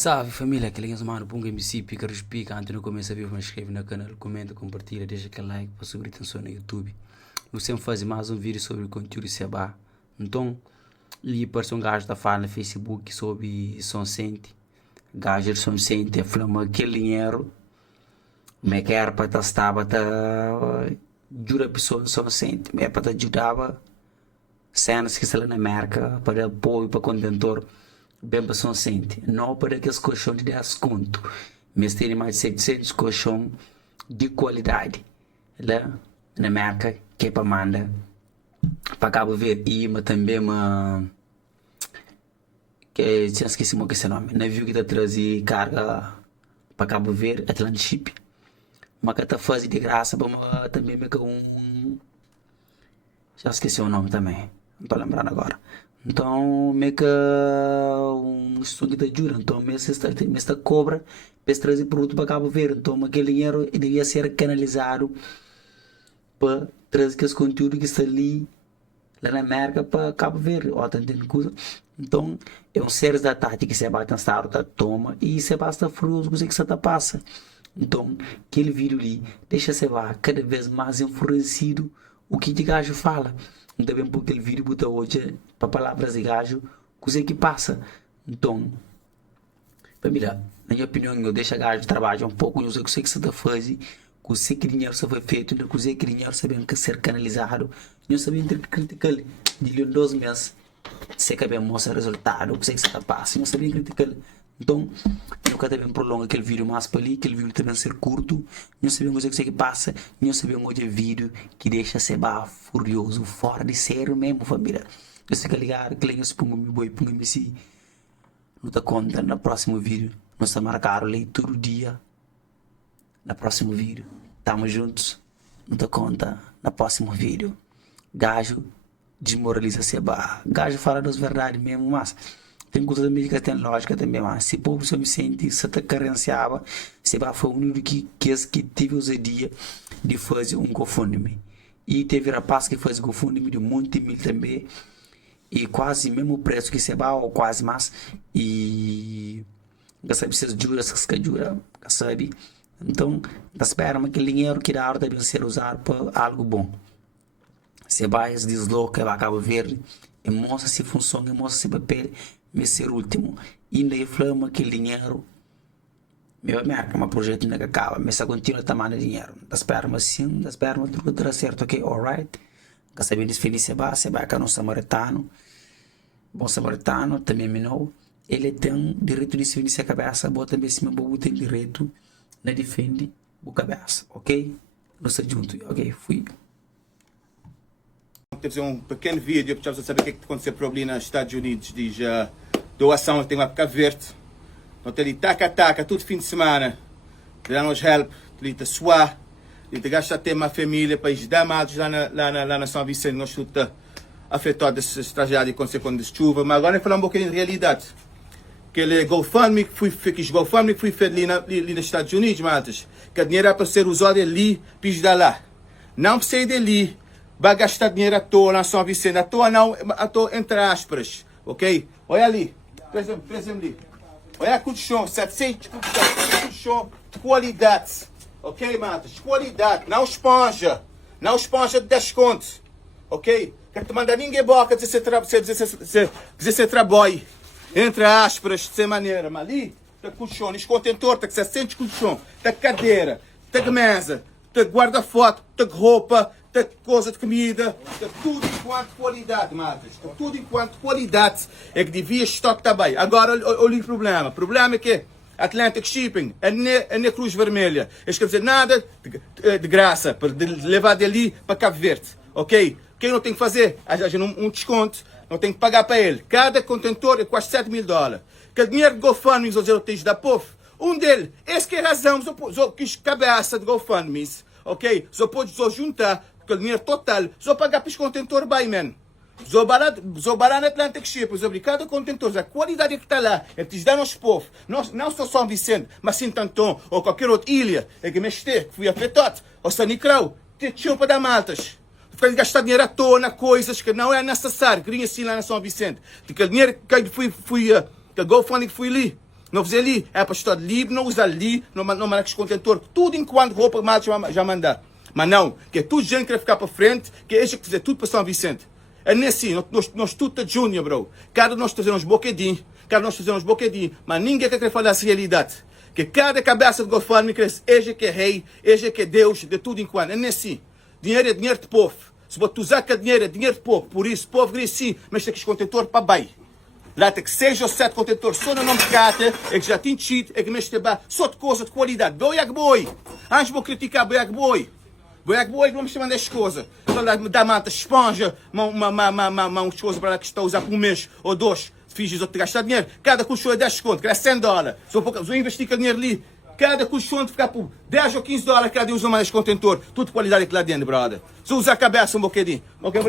Salve família, aquele é mano, Punga MC, pica respica, antes não começa a ver, mas inscreve no canal, comenta, compartilha, deixa aquele like para subir atenção no YouTube. Eu sempre faço mais um vídeo sobre conteúdo Seba. Então, ali parece um gajo da fala no Facebook sobre São Sente. Gajo de São Sente, flama aquele dinheiro, me quer para estava, jura a pessoa São Sente, me é para ajudava, cenas que estão na merca, para apoio, para contentor. Bem para São Sente, não para aqueles colchões de 10 conto, mas tem mais de 700 colchões de qualidade lá na marca que é para mandar para Cabo Verde. Mas também que tinha esquecido que esse nome, navio que está trazendo carga para Cabo Verde, Atlantic Ship, mas que está fazendo de graça para também me já esqueci o nome também, não estou lembrando agora. Então, meio um estudo da jura, então, esta cobra para trazer produto para Cabo Verde, então, aquele dinheiro devia ser canalizado para trazer aqueles conteúdos que está ali, lá na América, para Cabo Verde, ó, tá entendendo coisa? Então, é um série da tarde que você vai estar da toma e você basta furioso, você que você passa. Então, aquele vídeo ali, deixa você vai cada vez mais enfurecido o que de gajo fala. Então, bem porque aquele vídeo botou hoje para palavras de gajo, coisa que passa. Então, família, na minha opinião, eu deixo gajo trabalhar um pouco, eu sei que você está fazendo, que sei que dinheiro você foi feito, que sei que dinheiro sabendo que ser canalizado, eu sabia criticar de 2 meses, você que mostra resultado, que sei que você está passando, eu sabia criticar. Então, eu quero também prolongar aquele vídeo mais para ali, aquele vídeo também ser curto, não sabia o que passa, não sabia onde é vídeo que deixa ser furioso, fora de sério mesmo, família. Eu sei que ligar, que eu pongo meu boi, pongo me se não dá conta no próximo vídeo, nós estamos marcando ali todo dia, no próximo vídeo, estamos juntos, não dá conta, no próximo vídeo, gajo desmoraliza Seba, gajo fala das verdades mesmo, mas tem coisa também que tem lógica também, mas se o povo se me sente, se está carenciava, se vai foi o único que teve ousadia de fazer um GoFundMe. E teve rapaz que faz GoFundMe de monte de mil também, e quase mesmo preço que se vai, ou quase mais, e já sabe se jura, se jura, sabe? Então, espera que o dinheiro que dá deve ser usado para algo bom. Se vai, se desloca, vai a Cabo Verde, e mostra se funciona, mostra se papel, mas ser último, ainda inflama aquele dinheiro, meu merca, mas projeto não acaba, mas se continua tomando dinheiro, das pernas sim, das pernas tudo terá certo, ok, alright, que sabendo definir se vai que é um samaritano, bom samaritano, também menou, ele tem direito de definir a cabeça, bota também se meu tem direito de defender a cabeça, ok, nós juntos, ok, fui. Temos um pequeno vídeo para saber o que aconteceu por ali nos Estados Unidos. Diz doação tem lá para Cabo Verde. Então tem ali taca, todo fim de semana. Dá-nos help, ali está suar. Ali gasta até uma família para ajudar mais lá na São Vicente. Nós estamos afetados dessa tragédia que aconteceu com a chuva. Mas agora vamos falar um pouquinho de realidade. Aquele GoFundMe que foi feito ali nos Estados Unidos, matas. Que o dinheiro é para ser usado ali para ajudar lá. Não precisa dali. Vai gastar dinheiro à toa na São Vicente, à toa não, à toa entre aspas, ok? Olha ali, por exemplo ali, olha a colchão, 700 colchão de qualidade, ok, matas? Qualidade, não esponja de desconto, ok? Quero te mandar ninguém boca dizer se trabalho, entre aspas, dessa maneira, mas ali, tá colchão, nesse contentor, tá 700 colchão, tá cadeira, tá mesa, tá guarda-foto, tá roupa, tem coisa de comida, tem tudo enquanto qualidade, matas. Tem tudo enquanto qualidade. É que devia estoque também. Agora, olha o problema. O problema é que Atlantic Shipping é na Cruz Vermelha. Eles querem dizer nada de graça para levar dali para Cabo Verde. Ok? Quem não tem que fazer? Um desconto. Não tem que pagar para ele. Cada contentor é quase $7.000. Que dinheiro de GoFundMe, os europeus da povo. Um deles. Essa que é a razão. Só quis cabeça de GoFundMe. Ok? Só pode juntar. O dinheiro total, só pagar para os contentores bem, man. Só barato Atlantic Ship, cada contentor, a qualidade que está lá, é que te dá aos povos, não só São Vicente, mas Sintantão, ou qualquer outra ilha, é que mexer, que fui afetado, ou São Nicolau, te chupa da maltas. Ficar gastar dinheiro à toa na coisas que não é necessário, queria assim lá na São Vicente. Aquele dinheiro que fui que GoFundMe que fui ali, Não fazer ali, é para estar livre, não usar ali, não mandar que contentor, tudo enquanto roupa mal já mandar. Mas não, que é tudo gente que quer ficar para frente, que é este que fazer tudo para São Vicente. É nesse, nós tudo júnior, bro. Cada nós fazemos bocadinho, mas ninguém quer falar essa realidade. Que cada cabeça de GoFundMe cresce, este que é rei, este que é Deus, de tudo enquanto. É nesse, dinheiro é dinheiro de povo. Se você usar que dinheiro é dinheiro de povo, por isso o povo diz sim, mas tem que contentor para bem. Lá tem que 6 ou 7 contentores só no nome de cata, é que já tem cheat, é que mexe só de coisa de qualidade. Boi é que boi. Antes vou criticar boi é que boi. Boi é que boi, vamos chamar das coisas. Então lá dá manta, esponja, uma coisa para lá que está a usar por um mês ou dois. Finges outro gastar dinheiro. Cada colchão é 10 conto, que é $100. Se eu investir com dinheiro ali, cada colchão de ficar por 10 ou $15, cada dia usa mais contentor. Tudo qualidade aqui lá dentro, brother. Se usar a cabeça um bocadinho. Ok,